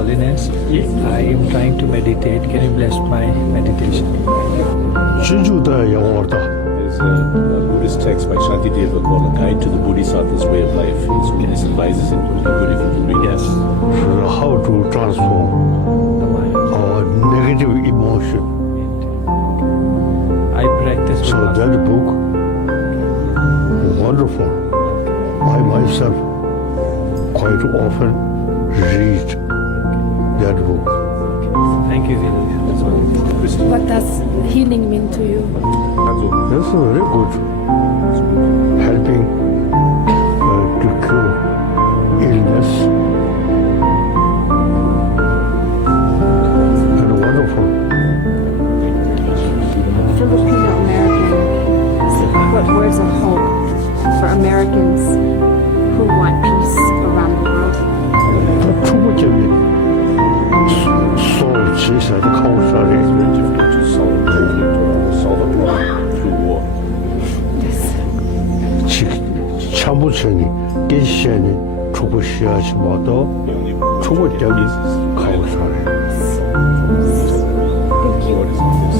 Holiness. I am trying to meditate. Can you bless my meditation? 진주다 영어다. There's a Buddhist text by Shantideva called A Guide to the Bodhisattva's Way of Life. His Holiness advises it would be good if you can read Yes. How to transform our negative emotion. I practice So Vipassana. that book, wonderful. I myself quite often read that book. Thank you, Zila. What does healing mean to you? That's very good. Helping to cure illness. And wonderful. Filipino American, what words of hope for Americans who want peace around the world? 더 초보적인 소울 제사의 It's 카운사리. very difficult to solve conflict or solve a problem through war. 참부천이 계시니 초보시하지 마도 The only 초보적인 is 카운사리. What is this?